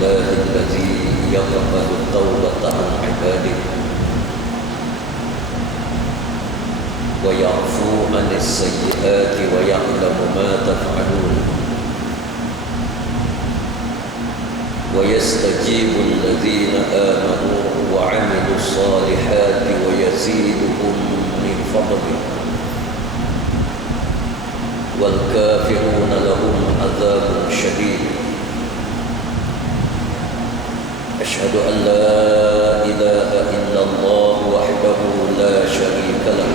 الله الذي يقبل التوبة عن عباده ويعفو عن السيئات ويعلم ما تفعلون ويستجيب الذين آمنوا وعملوا الصالحات ويزيدهم من فضله والكافرون لهم عذاب شديد. أشهد أن لا إله إلا الله وحده لا شريك له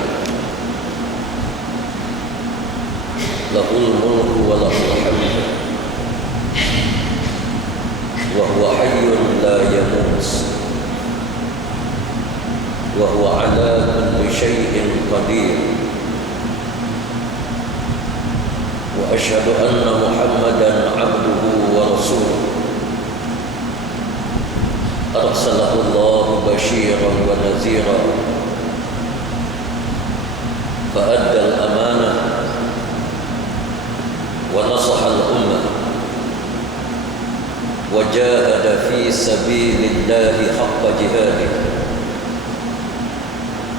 له الملك وله الحمد وهو حي لا يموت وهو على كل شيء قدير. وأشهد أن محمدا عبده ورسوله أرسله الله بشيرا ونذيرا فأدى الأمانة ونصح الأمة وجاهد في سبيل الله حق جهاده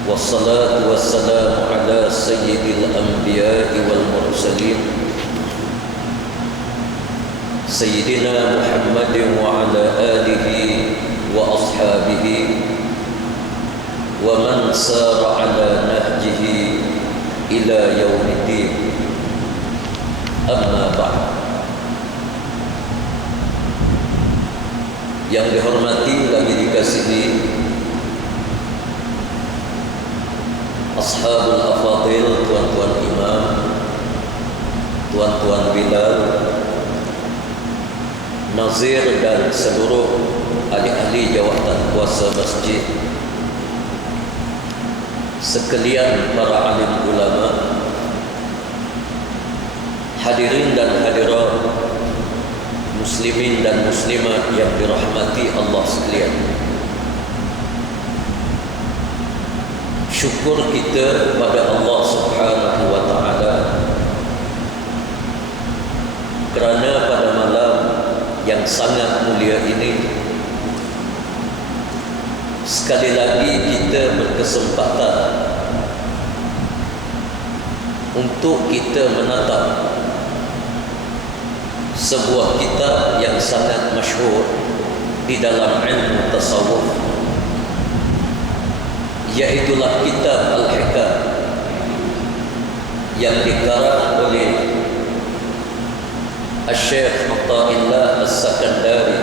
والصلاة والسلام على سيد الأنبياء والمرسلين سيدنا محمد وعلى آله وأصحابه ومن سار على نهجه إلى يوم الدين. أما بعد. Yang dihormati lagi dikasihi Ashabul Afadil, tuan-tuan imam, tuan-tuan bilal, nazir dan seluruh ahli-ahli jawatan kuasa masjid, sekalian para alim ulama, hadirin dan hadirat, muslimin dan muslimat yang dirahmati Allah sekalian. Syukur kita pada Allah Subhanahu wa taala kerana pada malam yang sangat mulia ini sekali lagi kita berkesempatan untuk kita menatap sebuah kitab yang sangat masyhur di dalam ilmu tasawuf, iaitulah kitab Al-Hikam yang dikarang oleh Syekh Atha'illah As-Sakandari.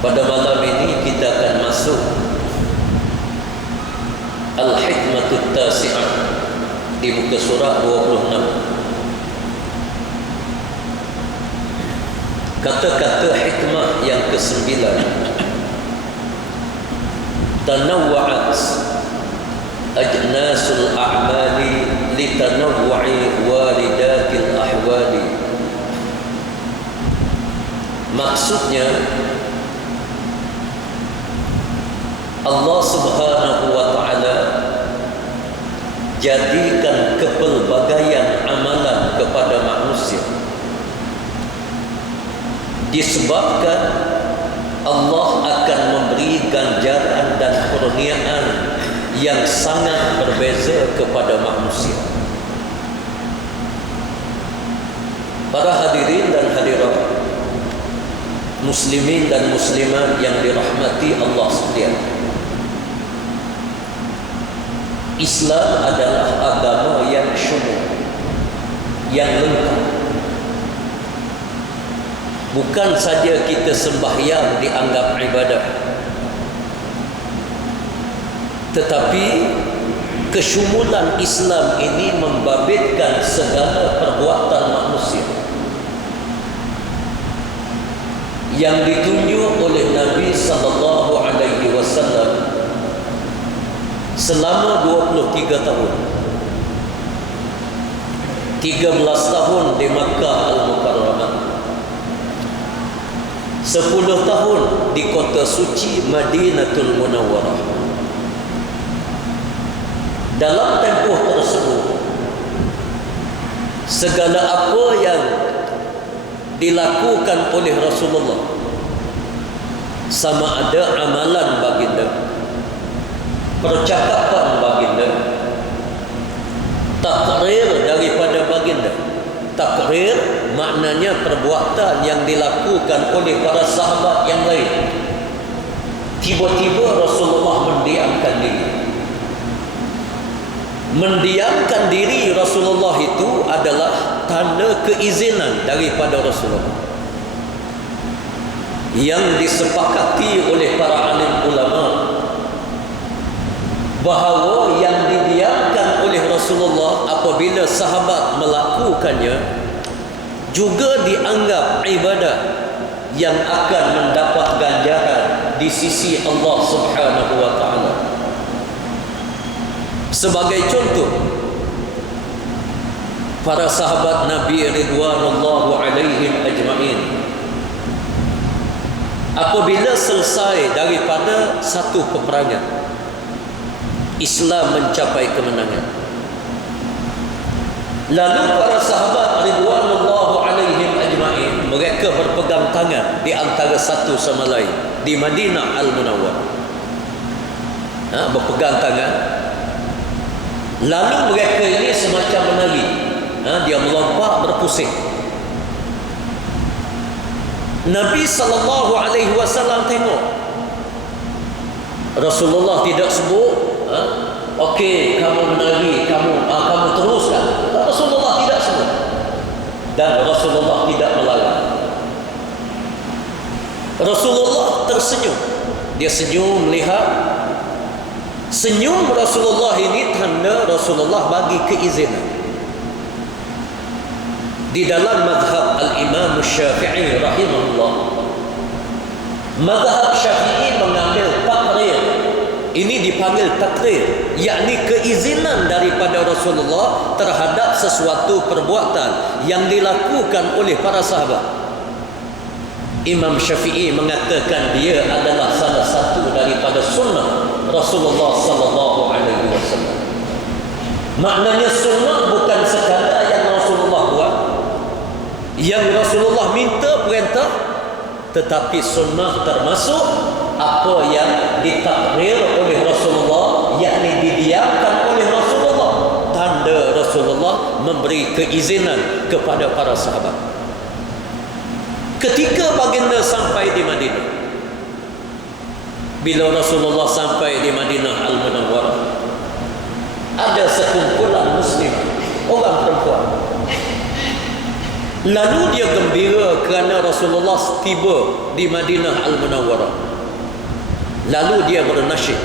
Pada malam ini kita akan masuk Al-Hikmatut Tasi'ah di muka surah 26. Kata-kata hikmah yang ke-9, tanawwa'at ajnasul a'mali litanawwu'i walidatil ahwali. Maksudnya Allah Subhanahu wa ta'ala jadikan kepelbagaian amalan kepada manusia disebabkan Allah akan memberi ganjaran dan kurniaan yang sangat berbeza kepada manusia. Para hadirin dan hadirat, muslimin dan muslimat yang dirahmati Allah sekalian, Islam adalah agama yang syumul, yang lengkap. Bukan saja kita sembahyang dianggap ibadah, tetapi kesyumulan Islam ini membabitkan segala perbuatan manusia yang ditunjuk oleh Nabi sallallahu alaihi wasallam selama 23 tahun. 13 tahun di Makkah Al-Mukarramah, 10 tahun di kota suci Madinatul Munawwarah. Dalam tempoh tersebut, segala apa yang dilakukan oleh Rasulullah, sama ada amalan baginda, percakapan baginda, takrir daripada baginda. Takrir maknanya perbuatan yang dilakukan oleh para sahabat yang lain. Tiba-tiba Rasulullah mendiamkan diri. Mendiamkan diri Rasulullah itu adalah tanda keizinan daripada Rasulullah, yang disepakati oleh para alim ulama, bahawa yang didiamkan oleh Rasulullah apabila sahabat melakukannya juga dianggap ibadah yang akan mendapat ganjaran di sisi Allah Subhanahu wa taala. Sebagai contoh, para sahabat Nabi ridwanullahu alaihim ajma'in, apabila selesai daripada satu peperangan, Islam mencapai kemenangan, lalu para sahabat ridwanullahu alaihim ajma'in, mereka berpegang tangan di antara satu sama lain di Madinah Al-Munawwarah. Berpegang tangan, lalu mereka ini semacam menari. Dia melompat berpusing. Nabi SAW tengok. Rasulullah tidak sebut, okey, kamu menari, kamu teruskan. Rasulullah tidak sebut. Dan Rasulullah tidak melarang. Rasulullah tersenyum. Dia senyum melihat. Senyum Rasulullah ini tanda Rasulullah bagi keizinan. Di dalam mazhab Al-Imam Syafi'i rahimahullah, mazhab Syafi'i mengambil takrir. Ini dipanggil takrir, yakni keizinan daripada Rasulullah terhadap sesuatu perbuatan yang dilakukan oleh para sahabat. Imam Syafi'i mengatakan dia adalah salah satu daripada sunnah Rasulullah sallallahu alaihi wasallam. Maknanya sunnah bukan sekadar yang Rasulullah buat, yang Rasulullah minta perintah, tetapi sunnah termasuk apa yang ditakrir oleh Rasulullah, yakni didiamkan oleh Rasulullah, tanda Rasulullah memberi keizinan kepada para sahabat. Ketika baginda sampai di Madinah, bila Rasulullah sampai di Madinah Al-Munawwarah, ada sekumpulan muslim, orang perempuan. Lalu dia gembira kerana Rasulullah tiba di Madinah Al-Munawwarah. Lalu dia bernasyid.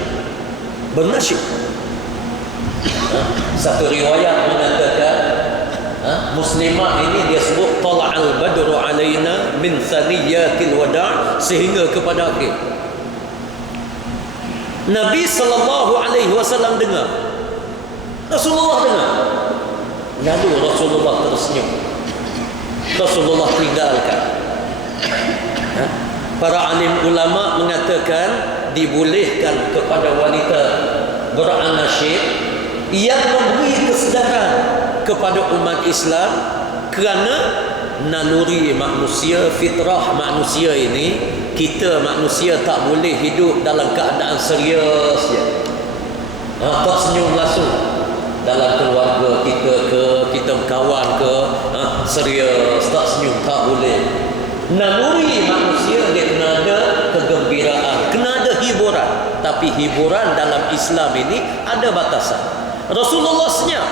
Satu riwayat mengatakan, muslimah ini dia sebut tala'al badru alaina min thaniyatil wada', sehingga kepada akhir. Nabi SAW dengar, Rasulullah dengar. Lalu Rasulullah tersenyum. Rasulullah tinggalkan. Para alim ulama mengatakan dibolehkan kepada wanita beranasyid yang memberi kesedaran kepada umat Islam, kerana naluri manusia, fitrah manusia ini, kita manusia tak boleh hidup dalam keadaan serius je. Tak senyum langsung dalam keluarga kita ke, kita berkawan ke, serius, tak senyum, tak boleh. Naluri manusia dia kena ada kegembiraan, kena ada hiburan. Tapi hiburan dalam Islam ini ada batasan. Rasulullah senyap.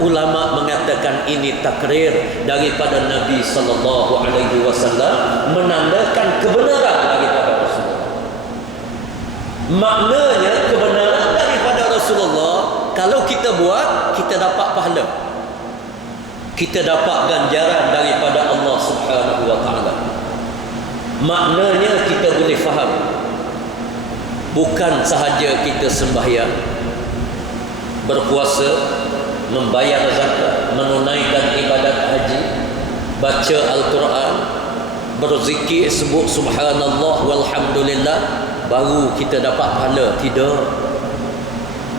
Ulama mengatakan ini takrir daripada Nabi sallallahu alaihi wasallam, menandakan kebenaran daripada Rasulullah. Maknanya kebenaran daripada Rasulullah, kalau kita buat, kita dapat pahala, kita dapat ganjaran daripada Allah Subhanahu wa taala. Maknanya kita boleh faham, bukan sahaja kita sembahyang, berpuasa, membayar zakat, menunaikan ibadat haji, baca Al-Quran, berzikir, sebut subhanallah walhamdulillah, baru kita dapat pahala. Tidak.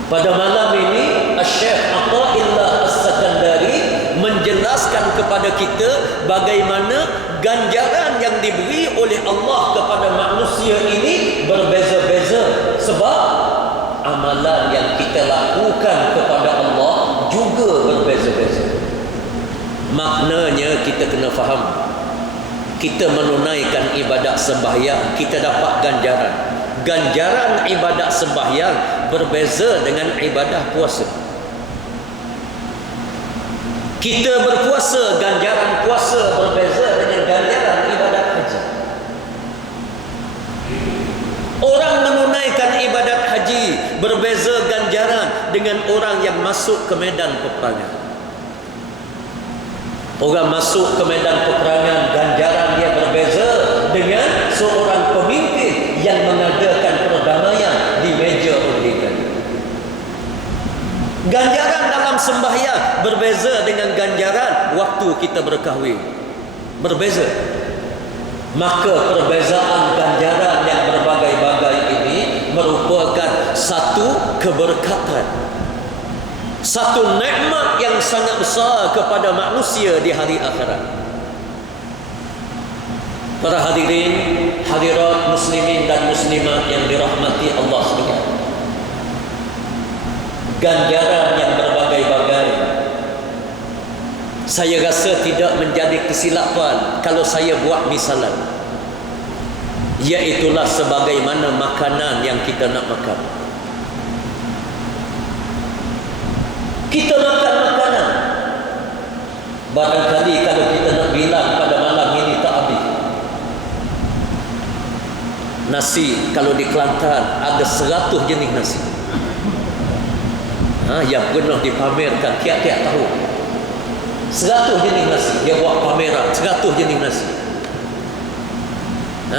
Pada malam ini Syekh Athaillah As-Sakandari menjelaskan kepada kepada kita bagaimana ganjaran yang diberi oleh Allah kepada manusia ini berbeza-beza, sebab amalan yang kita lakukan kepada Allah juga berbeza-beza. Maknanya kita kena faham, kita menunaikan ibadat sembahyang, kita dapat ganjaran. Ganjaran ibadat sembahyang berbeza dengan ibadah puasa. Kita berpuasa, ganjaran puasa berbeza dengan ganjaran ibadat haji. Orang menunaikan ibadat haji berbeza ganjaran dengan orang yang masuk ke medan peperangan. Orang masuk ke medan peperangan, ganjaran dia berbeza dengan seorang pemimpin yang mengadakan perdamaian di meja perundingan. Ganjaran dalam sembahyang berbeza dengan ganjaran waktu kita berkahwin. Berbeza. Maka perbezaan ganjaran yang berbagai-bagai ini merupakan satu keberkatan, satu nikmat yang sangat besar kepada manusia di hari akhirat. Para hadirin, hadirat muslimin dan muslimat yang dirahmati Allah sekalian, ganjaran yang berbagai-bagai. Saya rasa tidak menjadi kesilapan kalau saya buat misalan, iaitulah sebagaimana makanan yang kita nak makan. Kita makan makanan, barangkali kalau kita nak bilang pada malam ini tak habis. Nasi, kalau di Kelantan ada 100 jenis nasi, yang pernah dipamerkan tiap-tiap tahun. 100 jenis nasi, dia buat pameran 100 jenis nasi.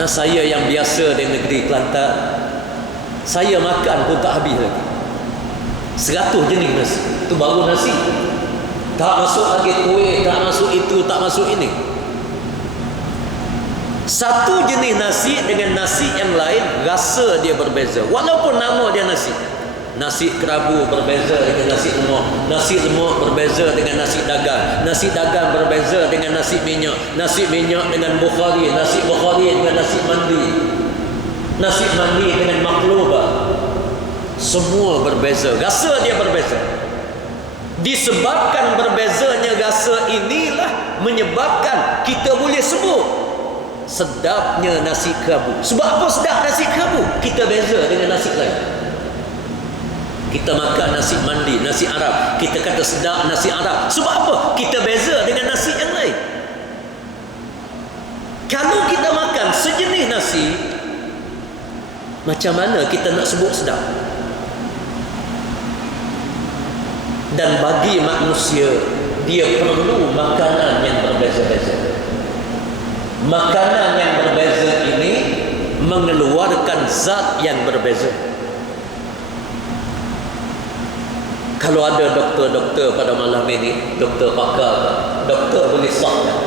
Saya yang biasa di negeri Kelantan, saya makan pun tak habis lagi. 100 jenis nasi. Itu baru nasi, tak masuk lagi kuih, tak masuk itu, tak masuk ini. Satu jenis nasi dengan nasi yang lain rasa dia berbeza, walaupun nama dia nasi. Nasi kerabu berbeza dengan nasi lemak, nasi lemak berbeza dengan nasi dagang, nasi dagang berbeza dengan nasi minyak, nasi minyak dengan bukhari, nasi bukhari dengan nasi mandi, nasi mandi dengan maklubah. Semua berbeza, rasa dia berbeza. Disebabkan berbezanya rasa inilah menyebabkan kita boleh sebut sedapnya nasi kerabu. Sebab apa sedap nasi kerabu? Kita beza dengan nasi lain. Kita makan nasi mandi, nasi Arab, kita kata sedap nasi Arab. Sebab apa? Kita beza dengan nasi yang lain. Kalau kita makan sejenis nasi, macam mana kita nak sebut sedap? Dan bagi manusia, dia perlu makanan yang berbeza-beza. Makanan yang berbeza ini mengeluarkan zat yang berbeza. Kalau ada doktor-doktor pada malam ini, doktor pakar, doktor boleh sahkan.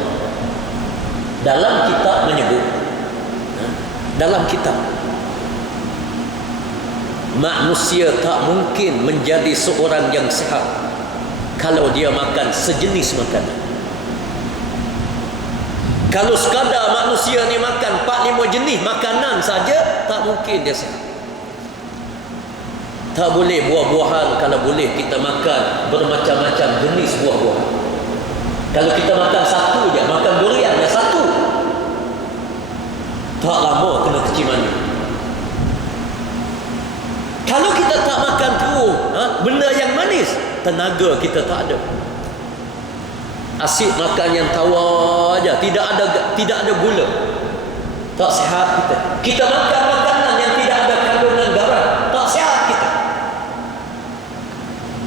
Dalam kitab menyebut, dalam kitab, manusia tak mungkin menjadi seorang yang sihat kalau dia makan sejenis makanan. Kalau sekadar manusia ni makan 4-5 jenis makanan saja, tak mungkin dia sihat. Tak boleh buah-buahan, kalau boleh kita makan bermacam-macam jenis buah-buahan. Kalau kita makan satu je, makan durian ya satu, tak lama kena kecil mani. Kalau kita tak makan terus benda yang manis, tenaga kita tak ada. Asyik makan yang tawar aja, tidak ada gula, tak sihat kita. Kita makan makanan yang tidak ada kandungan garam, tak sihat kita.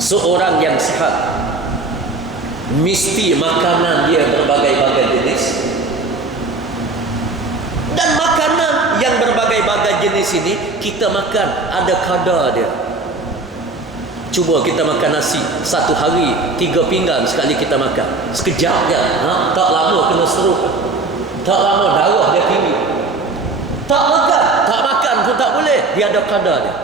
Seorang yang sihat mesti makanan dia berbagai-bagai jenis, dan makanan yang berbagai-bagai jenis ini kita makan ada kadar dia. Cuba kita makan nasi, satu hari 3 pinggan sekali kita makan. Sekejap je, tak lama kena stroke, tak lama darah dia tinggi. Tak makan pun tak boleh, dia ada kadar dia.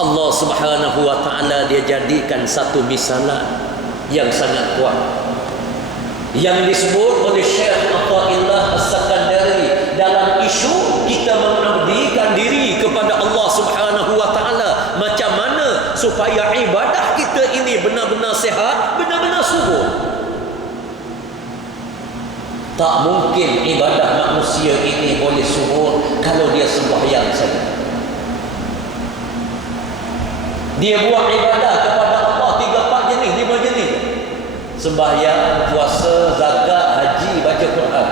Allah Subhanahu wa ta'ala dia jadikan satu misalan. yang sangat kuat yang disebut oleh Syekh Atha'illah As-Sakandari dalam isu kita mengabdikan diri kepada Allah Subhanahu wa taala. Macam mana supaya ibadah kita ini benar-benar sihat, benar-benar subur? Tak mungkin ibadah manusia ini boleh subur kalau dia sembahyang saja. Dia buat ibadah kepada Allah 3-4 jenis, 5 jenis. Sembahyang, puasa, zakat, haji, baca Quran.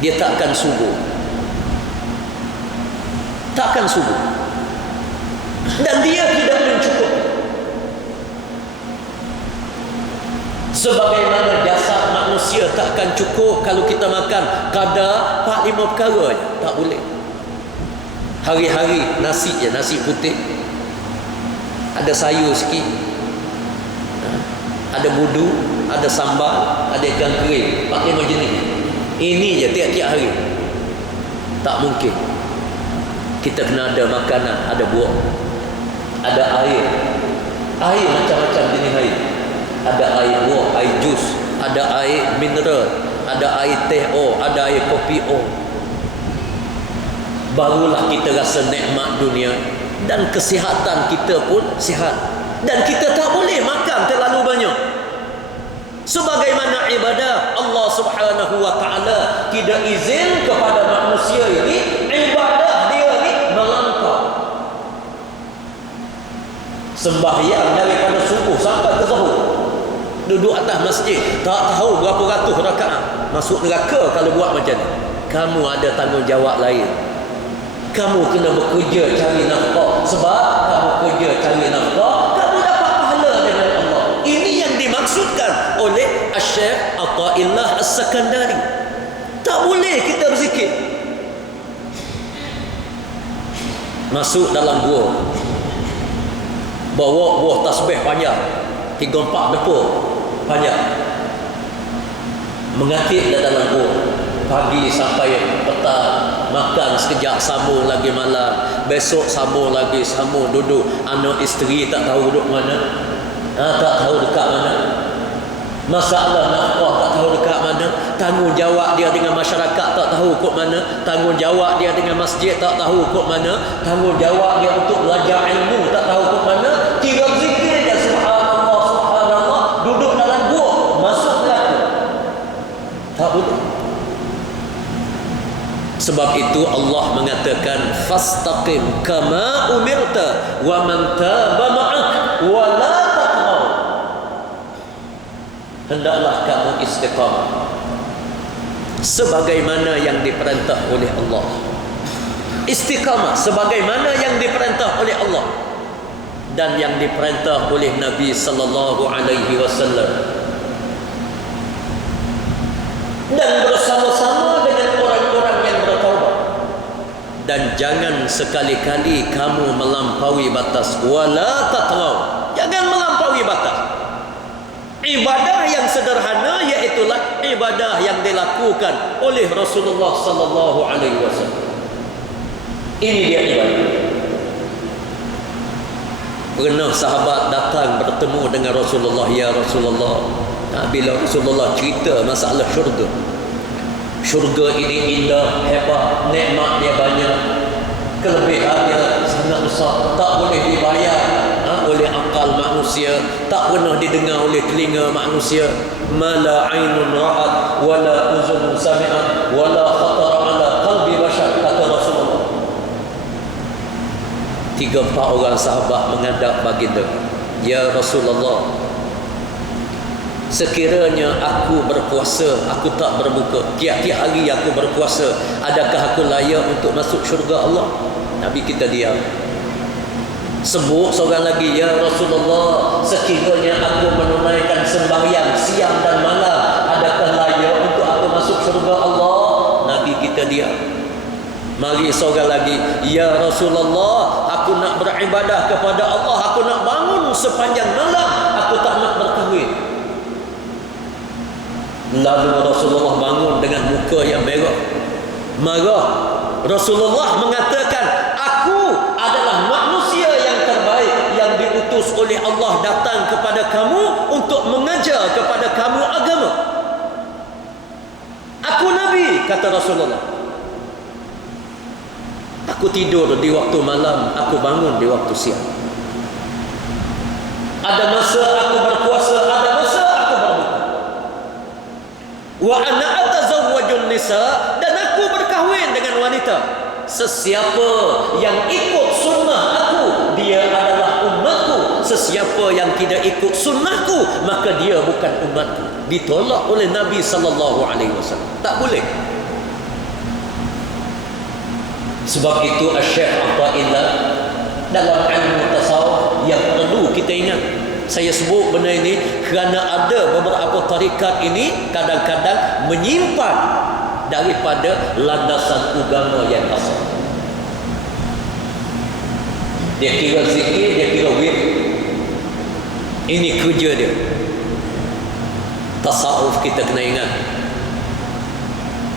Dia takkan subur. Takkan subur. Dan dia tidak mencukup. Sebagaimana jasad manusia takkan cukup kalau kita makan kadar 4-5 perkara je. Tak boleh. Hari-hari nasi je, nasi putih. Ada sayur sikit. Ada budu, ada sambal, ada ikan kering, 4-5 jenis. Ini je tiap-tiap hari. Tak mungkin. Kita kena ada makanan, ada buah, ada air. Air macam-macam jenis air. Ada air buah, air jus, ada air mineral, ada air teh o, ada air kopi o. Barulah kita rasa nikmat dunia dan kesihatan kita pun sihat. Dan kita tak boleh makan terlalu banyak. Sebagaimana ibadah Allah Subhanahu wa taala tidak izin kepada manusia ini ibadah dia ni melampau. Sembahyang daripada subuh sampai ke zuhur, duduk atas masjid tak tahu berapa ratus rakaat, masuk neraka kalau buat macam ni. Kamu ada tanggungjawab lain. Kamu kena bekerja cari nafkah. Sebab kamu kerja cari nafkah, kamu dapat pahala dengan Allah. Ini yang dimaksudkan oleh Syekh Atha'illah As-Sakandari. Tak boleh kita berzikir. Masuk dalam gua, bawa buah tasbih panjang 3-4 depur panjang, mengatip dalam gua pagi sampai petang, makan sekejap, sambung lagi malam, besok sambung lagi, sambung duduk. Anak isteri tak tahu duduk mana, tak tahu dekat mana, masalah nafkah tak tahu dekat mana, tanggungjawab dia dengan masyarakat tak tahu kok mana, tanggungjawab dia dengan masjid tak tahu kok mana, tanggungjawab dia untuk belajar ilmu tak tahu kok mana. Kira zikir dia subhanallah, subhanallah, duduk dalam gua, masuk neraka. Tak boleh. Sebab itu Allah mengatakan fastaqim kama umirta wa man taba ma'ak wa la taqaw. Hendaklah kamu istiqamah sebagaimana yang diperintah oleh Allah. Istiqamah sebagaimana yang diperintah oleh Allah dan yang diperintah oleh Nabi sallallahu alaihi wasallam. Dan bersama-sama dengan orang-orang yang bertaubat. Dan jangan sekali-kali kamu melampaui batas. Wala tatghaw. Jangan melampaui batas. Ibadah yang sederhana iaitulah ibadah yang dilakukan oleh Rasulullah sallallahu alaihi wasallam. Ini dia ibadah. Pernah sahabat datang bertemu dengan Rasulullah, ya Rasulullah. Bila Rasulullah cerita masalah syurga, syurga ini indah, hebat, nikmat dia banyak, kelebihan dia sangat besar, tak boleh dibayar oleh akal manusia, tak pernah didengar oleh telinga manusia. Mala ainun ra'at wala uzun sami'at wala khatara ala qalbi bashar, kata Rasulullah. 3-4 orang sahabat menghadap baginda, ya Rasulullah, sekiranya aku berpuasa, aku tak berbuka, tiap-tiap hari aku berpuasa, adakah aku layak untuk masuk syurga Allah? Nabi kita diam. Sebut seorang lagi, ya Rasulullah, sekiranya aku menunaikan sembahyang siang dan malam, adakah layak untuk aku masuk syurga Allah? Nabi kita diam. Mari seorang lagi, ya Rasulullah, aku nak beribadah kepada Allah, aku nak bangun sepanjang malam, aku tak nak berkahwin. Lalu Rasulullah bangun dengan muka yang merah, marah. Rasulullah mengatakan, aku adalah manusia yang terbaik yang diutus oleh Allah datang kepada kamu untuk mengajar kepada kamu agama. Aku Nabi, kata Rasulullah. Aku tidur di waktu malam, aku bangun di waktu siang. Ada masa aku berpuasa, ada masa aku berbuka. Wa ana atazawwajun nisa, dan aku berkahwin dengan wanita. Sesiapa yang ikut sunnah aku, dia adalah umatku. Sesiapa yang tidak ikut sunnahku, maka dia bukan umatku. Ditolak oleh Nabi SAW. Tak boleh. Sebab itu Syekh Atha'illah dalam ilmu tasawuf yang perlu kita ingat. Saya sebut benda ini kerana ada beberapa tarikat ini kadang-kadang menyimpan daripada landasan agama yang asal. Dia kira zikir, dia kira wirid. Ini kerja dia. Tasawuf kita kena ingat.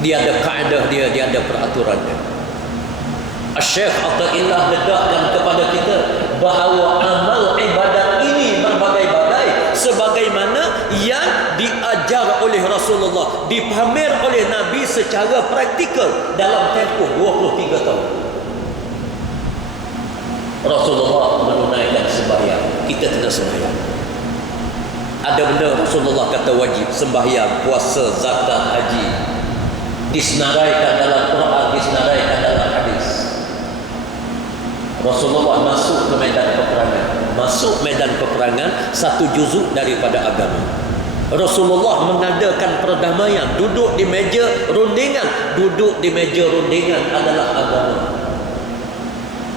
Dia ada kaedah dia, dia ada peraturan dia. Syekh Atha'illah dedahkan kepada kita bahawa amal ibadat ini berbagai-bagai sebagaimana yang diajar oleh Rasulullah, dipamer oleh Nabi secara praktikal dalam tempoh 23 tahun. Rasulullah menunaikan sembahyang, kita kena sembahyang. Ada benda Rasulullah kata wajib, sembahyang, puasa, zakat, haji. Disenaraikan dalam Quran, disenaraikan dalam hadis. Rasulullah masuk ke medan peperangan. Masuk medan peperangan satu juzuk daripada agama. Rasulullah mengadakan perdamaian, duduk di meja rundingan. Duduk di meja rundingan adalah agama.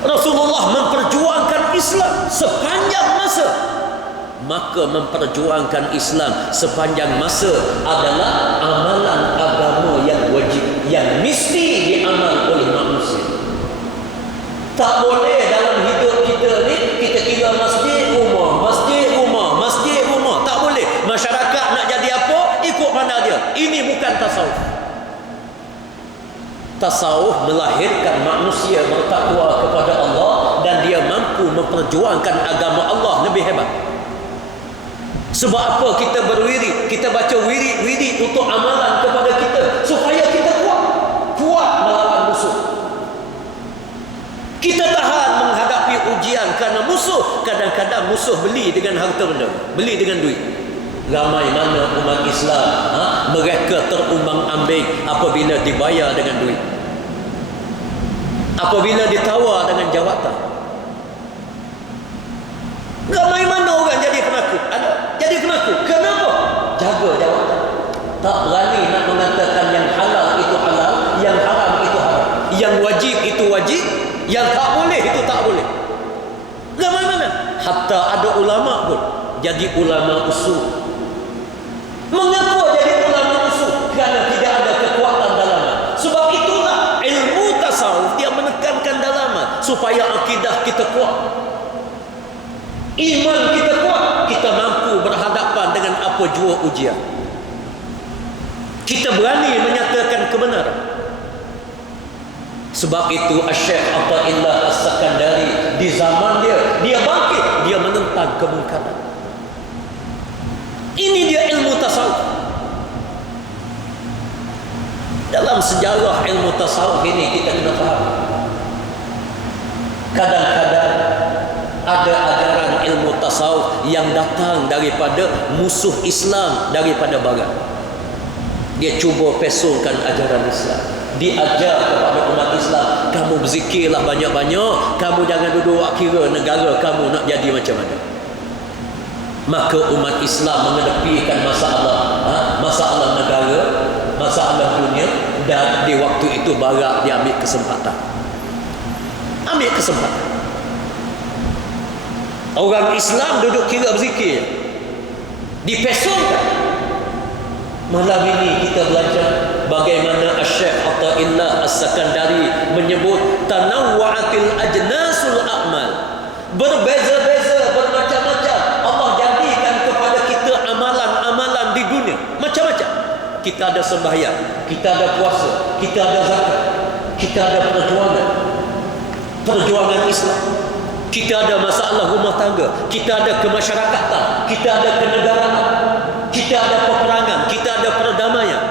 Rasulullah memperjuangkan Islam sepanjang masa. Maka memperjuangkan Islam sepanjang masa adalah amalan agama yang wajib, yang mesti diamal oleh manusia. Tak boleh dalam hidup kita ni kita kira masjid rumah, masjid rumah, masjid rumah. Tak boleh. Masyarakat nak jadi apa, ikut mana dia. Ini bukan tasawuf. Tasawuf melahirkan manusia bertakwa kepada Allah dan dia mampu memperjuangkan agama Allah lebih hebat. Sebab apa kita berwirid? Kita baca wirid-wirid untuk amalan kepada kita supaya kita kuat. Kuat melawan musuh. Kita tahan menghadapi ujian kerana musuh. Kadang-kadang musuh beli dengan harta benda, beli dengan duit. Ramai mana umat Islam mereka terumbang-ambing apabila dibayar dengan duit, apabila ditawar dengan jawatan. Ramai mana orang jadi penakut? Ada jadi penakut. Kenapa? Jaga jawatan. Tak berani nak mengatakan yang halal itu halal, yang haram itu haram, yang wajib itu wajib, yang tak boleh itu tak boleh. Ramai mana? Hatta ada ulama pun jadi ulama usul. Mengapa jadi ulama usul? Kerana tidak ada kekuatan dalaman. Sebab itulah ilmu tasawuf dia menekankan dalaman supaya akidah kita kuat, iman kita kuat, kita mampu berhadapan dengan apa jua ujian. Kita berani menyatakan kebenaran. Sebab itu Syekh Atha'illah As-Sakandari di zaman dia bangkit, dia menentang kemungkaran. Ini dia ilmu tasawuf. Dalam sejarah ilmu tasawuf ini kita kena faham. Kadang-kadang ada ajaran ilmu tasawuf yang datang daripada musuh Islam daripada barat. Dia cuba pesongkan ajaran Islam. Diajar kepada umat Islam, kamu berzikirlah banyak-banyak, kamu jangan duduk kira negara kamu nak jadi macam mana. Maka umat Islam mengedepikan masalah negara, masalah dunia, dan di waktu itu barat dia ambil kesempatan. Orang Islam duduk kira berzikir, dipesongkan. Malam ini kita belajar bagaimana Syekh Atha'illah As-Sakandari menyebut tanawwa'atil ajnasul a'mal. Berbeza-beza, bermacam-macam Allah jadikan kepada kita amalan-amalan di dunia, macam-macam. Kita ada sembahyang, kita ada puasa, kita ada zakat, kita ada perjuangan Islam, kita ada masalah rumah tangga, kita ada kemasyarakatan, kita ada kenegaraan, kita ada peperangan, kita ada perdamaian.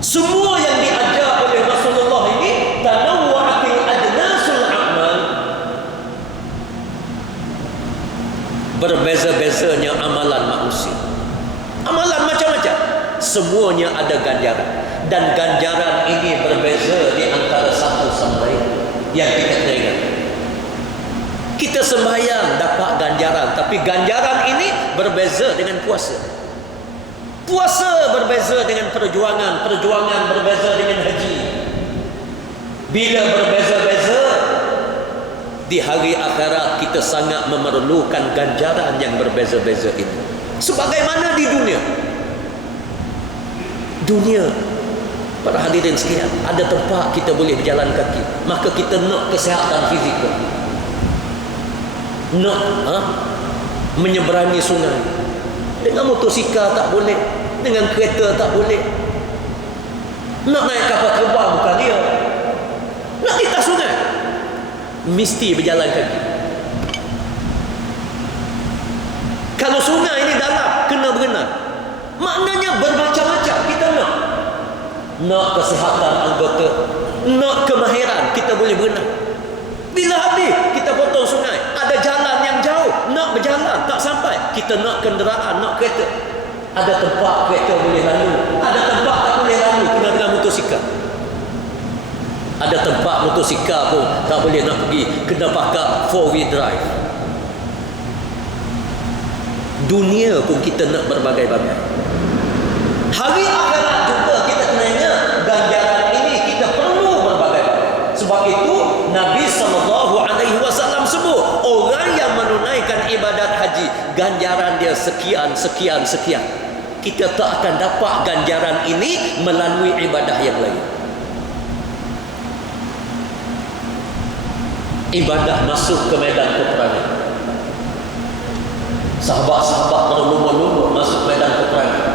Semua yang diajar oleh Rasulullah ini tanawwa'atil ajnasul a'mal. Berbeza-bezanya amalan manusia. Amalan macam-macam, semuanya ada ganjaran, dan ganjaran ini berbeza di antara satu sama lain. Yang kita kena ingat, kita sembahyang dapat ganjaran, tapi ganjaran ini berbeza dengan puasa. Puasa berbeza dengan perjuangan, perjuangan berbeza dengan haji. Bila berbeza-beza, di hari akhirat kita sangat memerlukan ganjaran yang berbeza-beza ini. Sebagaimana di dunia, para hadirin sekalian, ada tempat kita boleh berjalan kaki, maka kita nak kesihatan fizikal, nak menyeberangi sungai. Dengan motosikal tak boleh, dengan kereta tak boleh. Nak naik kapal terbang bukan dia, nak kita sungai, mesti berjalan kaki. Kalau sungai ini dalam, kena berenang. Maknanya bermacam-macam kita nak kesihatan anggota, nak kemahiran, kita boleh berenang. Bila habis kita potong sungai, ada jalan yang jauh, nak berjalan tak sampai, kita nak kenderaan, nak kereta. Ada tempat kereta boleh lalu, ada tempat tak boleh lalu, kena dengan motosikal. Ada tempat motosikal pun tak boleh nak pergi, kena pakai 4-wheel drive. Dunia pun kita nak berbagai-bagai. Hari akhirat juga kita kena ingat, ganjaran ini kita perlu berbagai-bagai. Sebab itu Nabi SAW sebut, orang yang menunaikan ibadat haji, ganjaran dia sekian, sekian, sekian. Kita tak akan dapat ganjaran ini melalui ibadah yang lain. Ibadah masuk ke medan peperangan. Sahabat-sahabat berlumba-lumba masuk medan peperangan.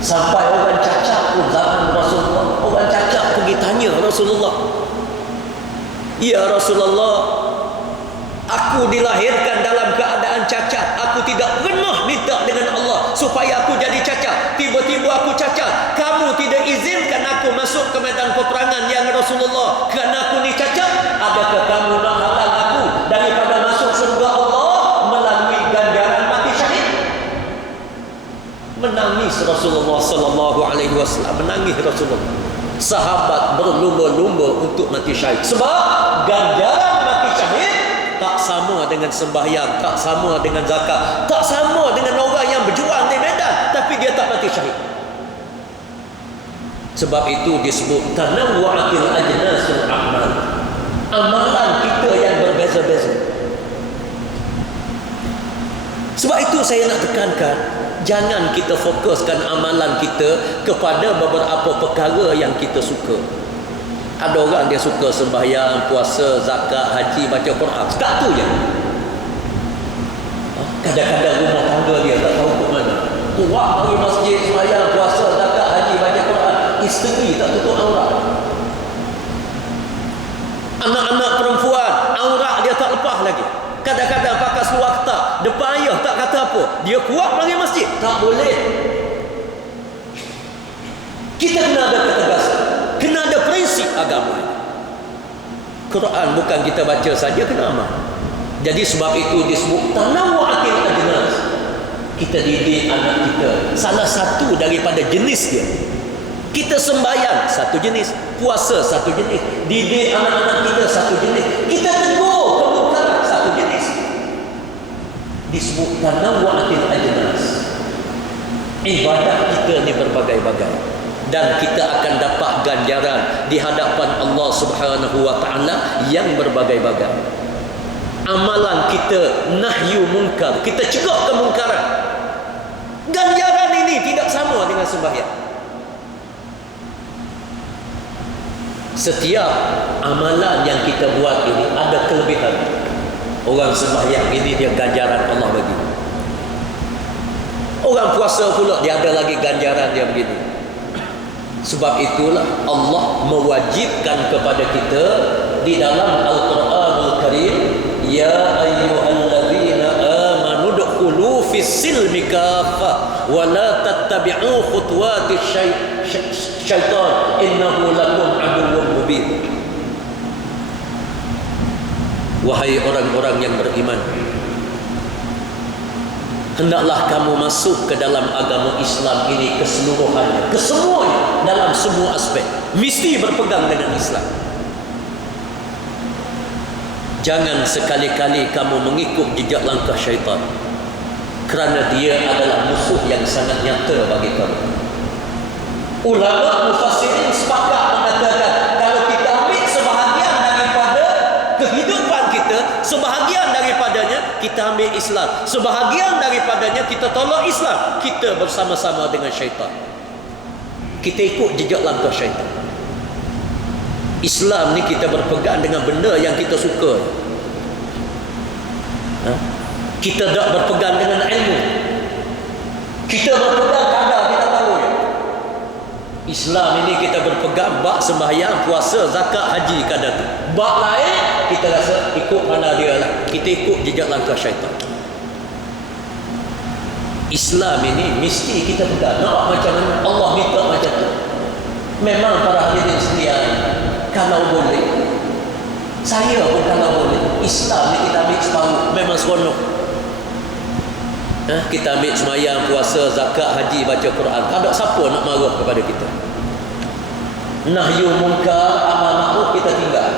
Sampai orang cacat pun zaman Rasulullah, orang cacat pergi tanya Rasulullah, "Ya Rasulullah, aku dilahirkan dalam keadaan cacat. Aku tidak pernah minta dengan Allah supaya aku jadi cacat. Tiba-tiba aku cacat. Kamu tidak izinkan aku masuk ke medan peperangan, ya Rasulullah, kerana aku ni cacat. Adakah kamu nak halang aku daripada masuk surga Allah melalui ganjaran mati syahid?" Menangis Rasulullah sallallahu alaihi wasallam, menangis Rasulullah. Sahabat berlumba-lumba untuk mati syahid, sebab ganjaran mati syahid tak sama dengan sembahyang, tak sama dengan zakat, tak sama dengan orang yang berjuang di medan tapi dia tak mati syahid. Sebab itu disebut tanawwa'atil ajnasul a'mal. Amalan kita yang berbeza-beza. Sebab itu saya nak tekankan, jangan kita fokuskan amalan kita kepada beberapa perkara yang kita suka. Ada orang dia suka sembahyang, puasa, zakat, haji, baca Quran, sekat tu je. Kadang-kadang rumah tangga dia tak tahu ke mana. Kuat pergi masjid, sembahyang, puasa, zakat, haji, baca Quran, isteri tak tutup aurat. Anak-anak perempuan, aurat dia tak lepas lagi. Kadang-kadang pakai seluar ketat, depan ayah tak kata apa, dia kuat pergi masjid, tak boleh. Kita kena ada ketegasan, kena ada prinsip agama. Quran bukan kita baca saja, kena amal. Jadi sebab itu disebut tanawwa'atil ajnas. Kita didik anak kita, salah satu daripada jenis dia. Kita sembahyang satu jenis, puasa satu jenis, didik anak-anak kita satu jenis, kita tegur kemungkaran satu jenis. Disebut tanawwa'atil ajnas. Ibadah kita ni berbagai-bagai, dan kita akan dapat ganjaran di hadapan Allah Subhanahu wa taala yang berbagai-bagai. Amalan kita nahyu munkar, kita cegah kemungkaran. Ganjaran ini tidak sama dengan sembahyang. Setiap amalan yang kita buat ini ada kelebihan. Orang sembahyang ini dia ganjaran Allah bagi. Orang puasa pula dia ada lagi ganjaran dia begini. Sebab itulah Allah mewajibkan kepada kita di dalam Al-Quranul Karim, ya ayyuhalladzina kaffah wa la tattabi'u khutuwati syaitan innahu lakum aduwwun mubin. Wahai orang-orang yang beriman, hendaklah kamu masuk ke dalam agama Islam ini keseluruhannya, kesemuanya, dalam semua aspek. Mesti berpegang dengan Islam. Jangan sekali-kali kamu mengikut jejak langkah syaitan, kerana dia adalah musuh yang sangat nyata bagi kamu. Ulama mufassirin sepakat mengatakan, kalau kita ambil sebahagian daripada kehidupan kita, sebahagian daripadanya kita ambil Islam, sebahagian daripadanya kita tolak Islam, kita bersama-sama dengan syaitan. Kita ikut jejak langkah syaitan. Islam ni kita berpegang dengan benda yang kita suka. Kita tak berpegang dengan ilmu. Kita berpegang kadar kita tahu ya. Islam ini kita berpegang bak sembahyang, puasa, zakat, haji kadar tu. Bak lain kita rasa ikut mana dia lah. Kita ikut jejak langkah syaitan. Islam ini mesti kita pegang. Nak macam mana? Allah minta macam tu. Memang para hadirin sekalian, kalau boleh, saya pun kalau boleh, Islam ni kita ambil separuh, memang seronok. Kita ambil semayang, puasa, zakat, haji, baca Quran. Tak ada siapa nak marah kepada kita. Nahyu munkar, amal ma'ruf kita tinggal.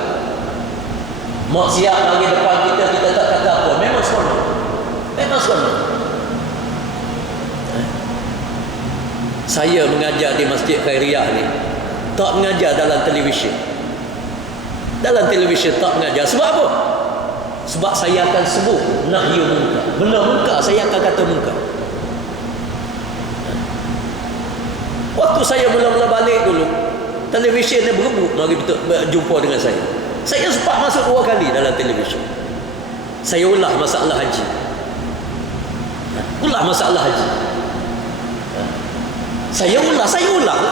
Maksiat bagi depan kita, kita tak kata apa. Memang seronok. Memang seronok. Saya mengajar di Masjid Khairiyah ni, tak mengajar dalam televisyen. Dalam televisyen tak mengajar. Sebab apa? Sebab saya akan sebut nahyu munkar. Benda munkar saya akan kata munkar. Waktu saya mula-mula balik dulu, televisyen ni berebut mari berjumpa dengan saya. Saya sempat masuk 2 kali dalam televisyen. Saya ulah masalah haji. Ulah masalah haji. Saya ulah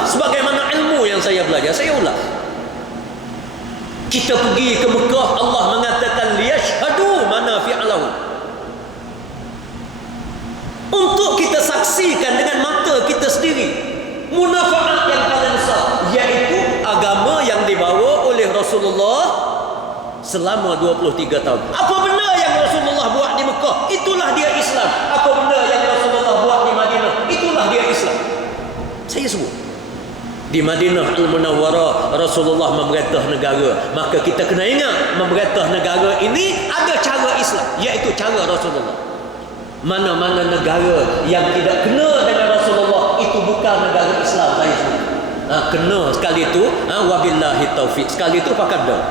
sebagaimana ilmu yang saya belajar, saya ulah. Kita pergi ke Mekah, Allah mengatakan liyashhadu manafi'alahu, untuk kita saksikan dengan mata kita sendiri munafaat yang paling besar, iaitu agama yang dibawa oleh Rasulullah selama 23 tahun. Apa benda yang Rasulullah buat di Mekah, itulah dia Islam. Apa benda yang Rasulullah buat di Madinah, itulah dia Islam. Saya sebut di Madinah Al-Munawwarah Rasulullah memerintah negara, maka kita kena ingat memerintah negara ini ada cara Islam, iaitu cara Rasulullah. Mana-mana negara yang tidak kena dengan Rasulullah, itu bukan negara Islam. Saya sebut kena sekali itu, wabillahi taufik, sekali itu pakat dah.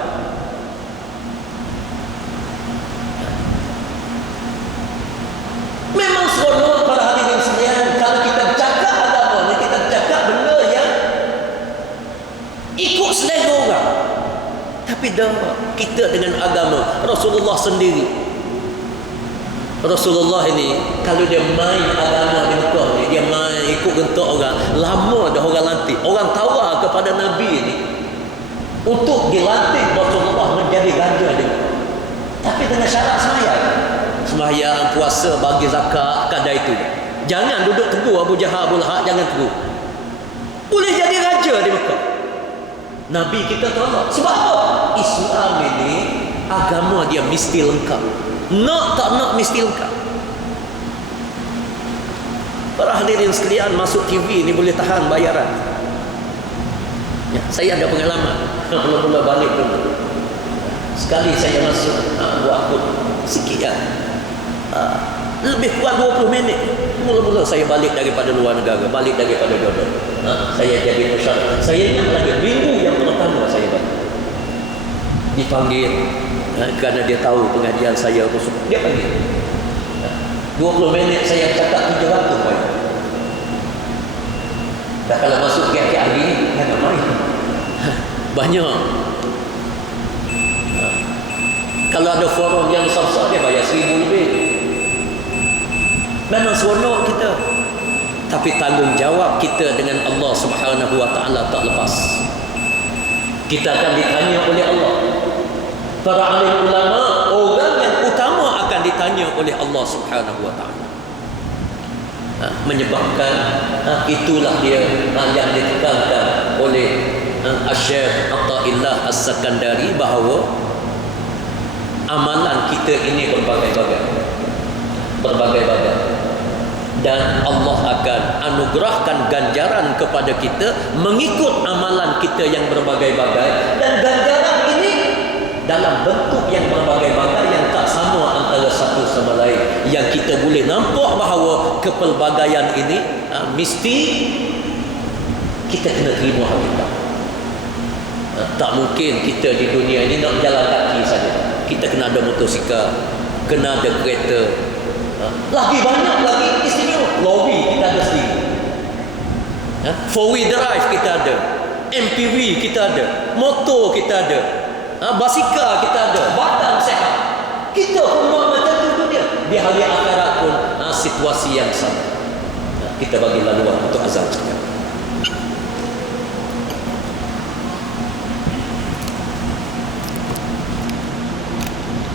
Memang seronok para hadirin sekalian kalau kita bercakap agama ni, kita bercakap benda yang ikut selera orang. Tapi dah kita dengan agama Rasulullah sendiri. Rasulullah ini kalau dia main agama di Mekah ni, dia main ikut gentuk orang. Lama dah orang lantik. Orang tawar kepada Nabi ni untuk dilantik Rasulullah menjadi raja di Mekah. Tapi dengan syarat sembahyang, puasa, bagi zakat, kadar itu. Jangan duduk tegur Abu Jahal, Abu Lahab, jangan tegur. Boleh jadi raja di Mekah. Nabi kita tolak. Sebab apa? Islam ini agama dia mesti lengkap. Nak tak nak mesti lengkap. Para hadirin sekalian, masuk TV ni boleh tahan bayaran. Ya, saya ada pengalaman. Mula-mula balik dulu. Sekali saya masuk buat pun sikit lebih kurang 20 minit. Mula-mula saya balik daripada luar negara, balik daripada Jordan. Saya jadi musyawarah. Saya ingat lagi minggu yang pertama saya balik, dipanggil kerana dia tahu pengajian saya rusuh. Dia panggil 20 minit saya cakap 700 poin. Dah kalau masuk ke hari ni jangan main. Banyak. Kalau ada forum yang besar-besar dia bayar 1000 lebih. Memang seronok kita. Tapi tanggungjawab kita dengan Allah Subhanahu wa taala tak lepas. Kita akan ditanya oleh Allah. Para alim ulama, orang yang utama akan ditanya oleh Allah Subhanahu wa taala. menyebabkan itulah dia yang ditekankan oleh Syekh Athaillah As-Sakandari bahawa amalan kita ini berbagai-bagai dan Allah akan anugerahkan ganjaran kepada kita mengikut amalan kita yang berbagai-bagai, dan ganjaran ini dalam bentuk yang berbagai-bagai yang tak sama antara satu sama lain, yang kita boleh nampak bahawa kepelbagaian ini mesti kita kena terima hakikat. Tak mungkin kita di dunia ini nak jalan kaki saja. Kita kena ada motosikal, kena ada kereta, lagi banyak lagi istimewa. Lori kita ada sendiri, 4-wheel drive kita ada, MPV kita ada, motor kita ada, basikal kita ada, badan sehat. Kita semua macam tu dunia. Di hari akhirat pun situasi yang sama. Kita bagi laluan untuk azab sekalian.